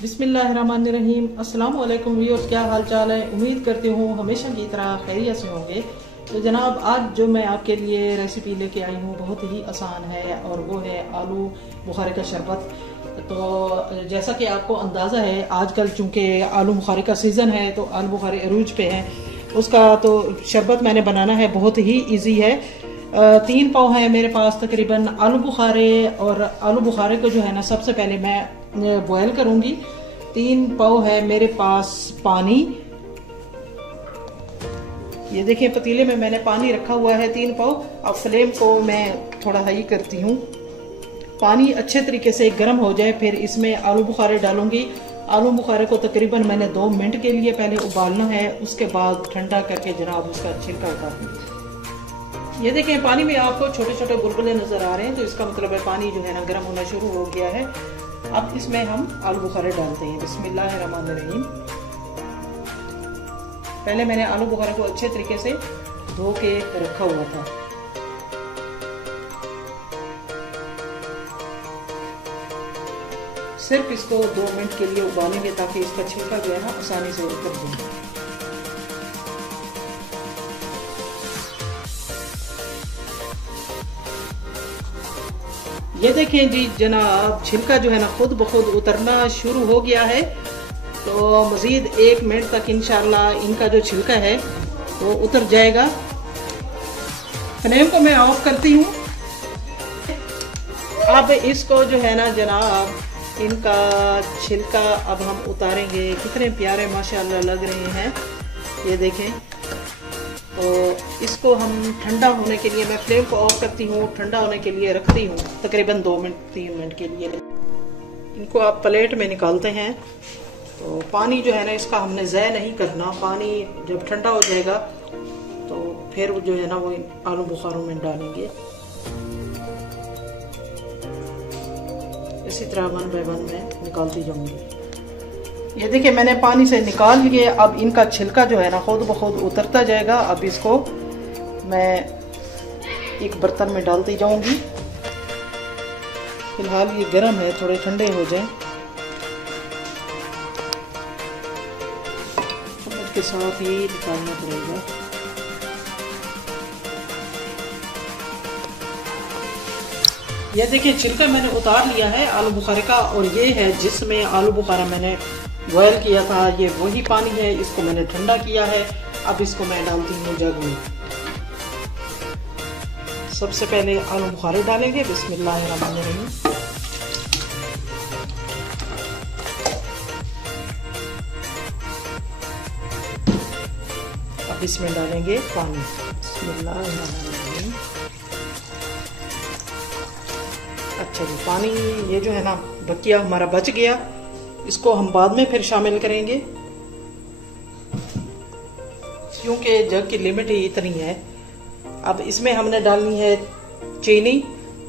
बिस्मिल्लाहिर्रहमानिर्रहीम। अस्सलाम वालेकुम व्यूअर्स, क्या हाल चाल है। उम्मीद करती हूँ हमेशा की तरह खैरियत से होंगे। तो जनाब, आज जो मैं आपके लिए रेसिपी लेके आई हूँ बहुत ही आसान है और वो है आलू बुखारे का शरबत। तो जैसा कि आपको अंदाज़ा है, आजकल चूँकि आलू बुखारे का सीज़न है तो आलू बुखारे अरूज पे है, उसका तो शरबत मैंने बनाना है, बहुत ही ईजी है। 3 पाव है मेरे पास तकरीबन आलू बुखारे। और आलू बुखारे को जो है ना, सबसे पहले मैं बॉयल करूंगी। 3 पाव है मेरे पास पानी। ये देखिए, पतीले में मैंने पानी रखा हुआ है 3 पाव। अब फ्लेम को मैं थोड़ा हाई करती हूँ। पानी अच्छे तरीके से गर्म हो जाए, फिर इसमें आलू बुखारे डालूंगी। आलू बुखारे को तकरीबन मैंने 2 मिनट के लिए पहले उबालना है, उसके बाद ठंडा करके जनाब उसका छिलका उतारूंगी। ये देखें, पानी में आपको छोटे छोटे बुलबुले नजर आ रहे हैं, तो इसका मतलब है पानी जो है ना गर्म होना शुरू हो गया है। अब इसमें हम आलू बुखारे डालते हैं। बिस्मिल्लाहिर्रहमानिर्रहीम। पहले मैंने आलू बुखारे को अच्छे तरीके से धो के रखा हुआ था। सिर्फ इसको 2 मिनट के लिए उबालेंगे ताकि इसका छिलका जो है ना आसानी से उतर जाए। ये देखें जी जनाब, छिलका जो है ना खुद ब खुद उतरना शुरू हो गया है। तो मजीद 1 मिनट तक इंशाल्लाह इनका जो छिलका है वो उतर जाएगा। फ्लेम को मैं ऑफ करती हूँ। अब इसको जो है ना जनाब, इनका छिलका अब हम उतारेंगे। कितने प्यारे माशाल्लाह लग रहे हैं, ये देखें। तो इसको हम ठंडा होने के लिए, मैं फ्लेम को ऑफ करती हूँ, ठंडा होने के लिए रखती हूँ तकरीबन 2 मिनट 3 मिनट के लिए। इनको आप प्लेट में निकालते हैं। तो पानी जो है ना इसका हमने ज़ाया नहीं करना। पानी जब ठंडा हो जाएगा तो फिर जो है ना वो आलू बुखारों में डालेंगे। इसी तरह 1 बाय 1 में निकालती जाऊंगी। ये देखिए, मैंने पानी से निकाल लिए। अब इनका छिलका जो है ना खुद ब खुद उतरता जाएगा। अब इसको मैं एक बर्तन में डालती जाऊंगी। फिलहाल ये गर्म है, थोड़े ठंडे हो जाएं। चम्मच के साथ ही निकालना पड़ेगा। ये देखिए, छिलका मैंने उतार लिया है आलू बुखारे का, और ये है जिसमें आलू बुखारा मैंने बॉयल किया था, ये वही पानी है। इसको मैंने ठंडा किया है। अब इसको मैं डालती हूँ जग में। सबसे पहले आलू बुखारे डालेंगे। बिस्मिल्लाहिर्रहमानिर्रहीम। अब इसमें डालेंगे पानी। बिस्मिल्लाहिर्रहमानिर्रहीम। अच्छा जी, पानी ये जो है ना बकिया हमारा बच गया, इसको हम बाद में फिर शामिल करेंगे क्योंकि जग की लिमिट ही इतनी है। अब इसमें हमने डालनी है चीनी।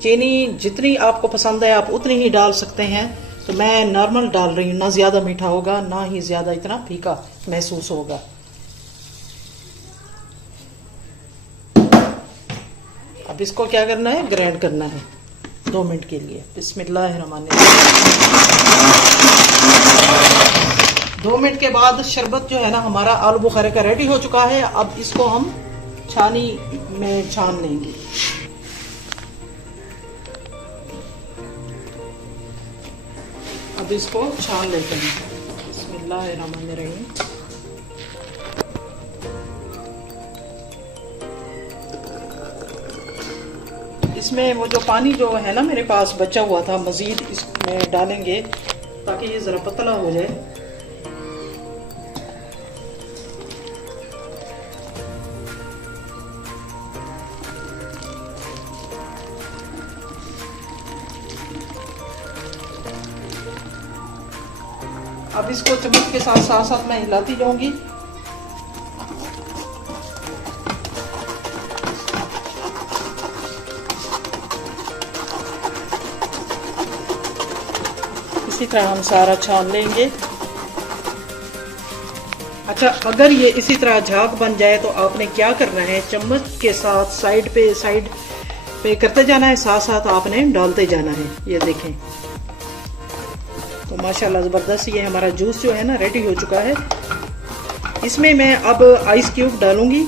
चीनी जितनी आपको पसंद है आप उतनी ही डाल सकते हैं। तो मैं नॉर्मल डाल रही हूँ, ना ज्यादा मीठा होगा ना ही ज्यादा इतना फीका महसूस होगा। अब इसको क्या करना है, ग्राइंड करना है 2 मिनट के लिए। बिस्मिल्लाहिर्रहमानिर्रहीम। 2 मिनट के बाद शरबत जो है ना हमारा आलू बुखारे का रेडी हो चुका है। अब इसको हम छानी में छान लेंगे। अब इसको छान लेते हैं। बिस्मिल्लाहिर्रहमानिर्रहीम। इसमें वो जो पानी जो है ना मेरे पास बचा हुआ था, मजीद इसमें डालेंगे ताकि ये जरा पतला हो जाए। अब इसको चम्मच के साथ साथ मैं हिलाती जाऊंगी। इसी तरह हम सारा छान लेंगे। अच्छा, अगर ये इसी तरह झाग बन जाए तो आपने क्या करना है, चम्मच के साथ साइड पे करते जाना है, साथ साथ आपने डालते जाना है। ये देखें, तो माशाल्लाह ज़बरदस्त ये हमारा जूस जो है ना रेडी हो चुका है। इसमें मैं अब आइस क्यूब डालूंगी।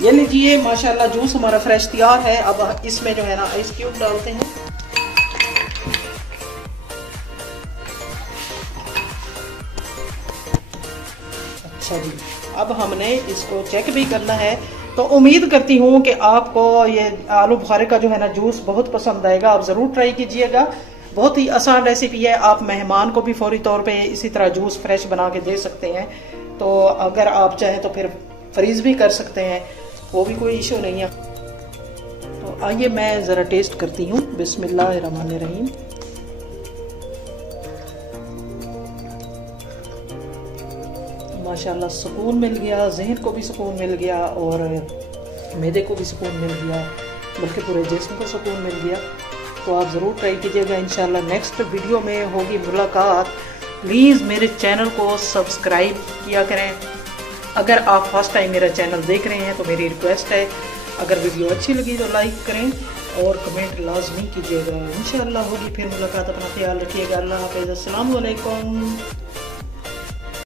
ये लीजिए माशाल्लाह जूस हमारा फ्रेश तैयार है। अब इसमें जो है ना आइस क्यूब डालते हैं। अच्छा जी, अब हमने इसको चेक भी करना है। तो उम्मीद करती हूँ कि आपको ये आलू बुखारे का जो है ना जूस बहुत पसंद आएगा। आप ज़रूर ट्राई कीजिएगा। बहुत ही आसान रेसिपी है। आप मेहमान को भी फौरी तौर पे इसी तरह जूस फ्रेश बना के दे सकते हैं। तो अगर आप चाहें तो फिर फ्रीज भी कर सकते हैं, वो भी कोई इशू नहीं है। तो आइए मैं ज़रा टेस्ट करती हूँ। बिस्मिल्लाहिर्रहमानिर्रहीम। माशाल्लाह सुकून मिल गया, जहन को भी सुकून मिल गया और मैदे को भी सुकून मिल गया, बल्कि पूरे जिस्म को सुकून मिल गया। तो आप ज़रूर ट्राई कीजिएगा। इंशाल्लाह नेक्स्ट वीडियो में होगी मुलाकात। प्लीज़ मेरे चैनल को सब्सक्राइब किया करें। अगर आप फर्स्ट टाइम मेरा चैनल देख रहे हैं तो मेरी रिक्वेस्ट है, अगर वीडियो अच्छी लगी तो लाइक करें और कमेंट लाजमी कीजिएगा। इंशाल्लाह होगी फिर मुलाकात। अपना ख्याल रखिएगा। अल्लाह हाफ़िज़। अस्सलाम वालेकुम।